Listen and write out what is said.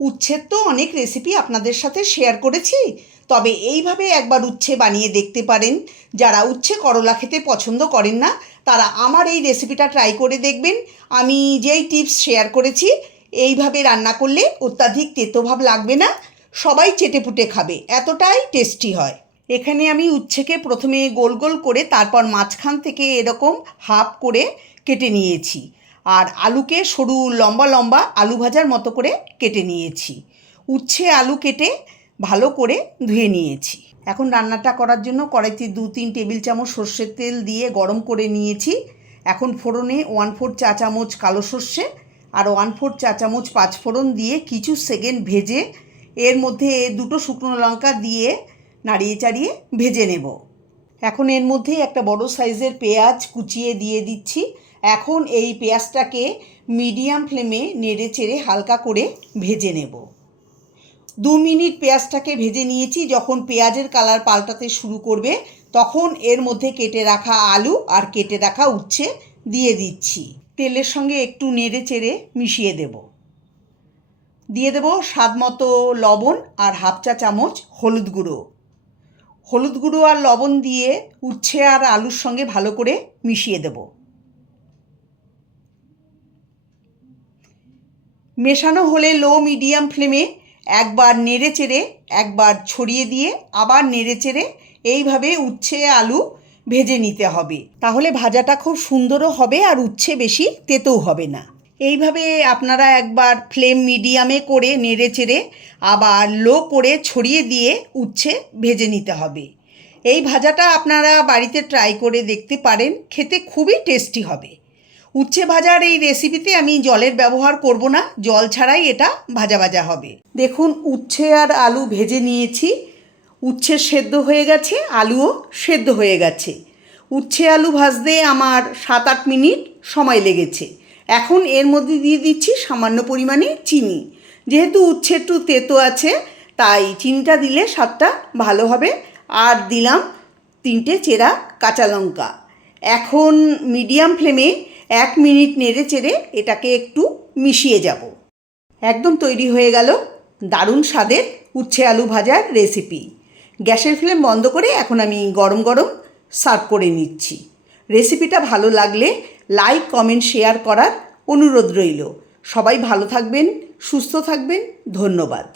উচ্ছের তো অনেক রেসিপি আপনাদের সাথে শেয়ার করেছি, তবে এইভাবে একবার উচ্ছে বানিয়ে দেখতে পারেন। যারা উচ্ছে করলা খেতে পছন্দ করেন না, তারা আমার এই রেসিপিটা ট্রাই করে দেখবেন। আমি যেই টিপস শেয়ার করেছি, এইভাবে রান্না করলে অত্যাধিক তেতোভাব লাগবে না, সবাই চেটেপুটে খাবে, এতটাই টেস্টি হয়। এখানে আমি উচ্ছেকে প্রথমে গোল গোল করে, তারপর মাঝখান থেকে এরকম হাফ করে কেটে নিয়েছি। আর আলুকে সরু, লম্বা লম্বা আলু ভাজার মতো করে কেটে নিয়েছি। উচ্ছে আলু কেটে ভালো করে ধুয়ে নিয়েছি। এখন রান্নাটা করার জন্য কড়াইতে দু, তিন টেবিল চামচ সর্ষের তেল দিয়ে গরম করে নিয়েছি। এখন ফোড়নে ওয়ান ফোর চা চামচ কালো সর্ষে আর ওয়ান ফোর চা চামচ পাঁচ ফোড়ন দিয়ে কিছু সেকেন্ড ভেজে এর মধ্যে দুটো শুকনো লঙ্কা দিয়ে নাড়িয়ে চাড়িয়ে ভেজে নেব। এখন এর মধ্যে একটা বড় সাইজের পেঁয়াজ কুচিয়ে দিয়ে দিচ্ছি। এখন এই পেঁয়াজটাকে মিডিয়াম ফ্লেমে নেড়ে চেড়ে হালকা করে ভেজে নেব। দু মিনিট পেঁয়াজটাকে ভেজে নিয়েছি, যখন পেঁয়াজের কালার পাল্টাতে শুরু করবে, তখন এর মধ্যে কেটে রাখা আলু আর কেটে রাখা উচ্ছে দিয়ে দিচ্ছি। তেলের সঙ্গে একটু নেড়ে চেড়ে মিশিয়ে দেব। দিয়ে দেব স্বাদ মতো লবণ আর হাফ চা চামচ হলুদ গুঁড়ো। হলুদ গুঁড়ো আর লবণ দিয়ে উচ্ছে আর আলুর সঙ্গে ভালো করে মিশিয়ে দেব। মেশানো হলে লো মিডিয়াম ফ্লেমে একবার নেড়ে চেড়ে, একবার ছড়িয়ে দিয়ে আবার নেড়ে চেড়ে এইভাবে উচ্ছে আলু ভেজে নিতে হবে। তাহলে ভাজাটা খুব সুন্দরও হবে আর উচ্ছে বেশি তেতেও হবে না। এইভাবে আপনারা একবার ফ্লেম মিডিয়ামে করে নেড়ে চেড়ে আবার লো করে ছড়িয়ে দিয়ে উচ্ছে ভেজে নিতে হবে। এই ভাজাটা আপনারা বাড়িতে ট্রাই করে দেখতে পারেন, খেতে খুবই টেস্টি হবে। উচ্ছে ভাজার এই রেসিপিতে আমি জলের ব্যবহার করব না, জল ছাড়াই এটা ভাজা ভাজা হবে। দেখুন, উচ্ছে আর আলু ভেজে নিয়েছি। উচ্ছে সেদ্ধ হয়ে গেছে, আলুও সেদ্ধ হয়ে গেছে। উচ্ছে আলু ভাজতে আমার সাত আট মিনিট সময় লেগেছে। এখন এর মধ্যে দিয়ে দিচ্ছি সামান্য পরিমাণে চিনি। যেহেতু উচ্ছে একটু তেতো আছে, তাই চিনিটা দিলে স্বাদটা ভালো হবে। আর দিলাম তিনটে চেরা কাঁচা লঙ্কা। এখন মিডিয়াম ফ্লেমে এক মিনিট নেড়ে চেড়ে এটাকে একটু মিশিয়ে যাব। একদম তৈরি হয়ে গেল দারুণ স্বাদের উচ্ছে আলু ভাজার রেসিপি গ্যাসের ফ্লেম বন্ধ করে এখন আমি গরম গরম সার্ভ করে নিচ্ছি। রেসিপিটা ভালো লাগলে লাইক কমেন্ট শেয়ার করার অনুরোধ রইল। সবাই ভালো থাকবেন, সুস্থ থাকবেন, ধন্যবাদ।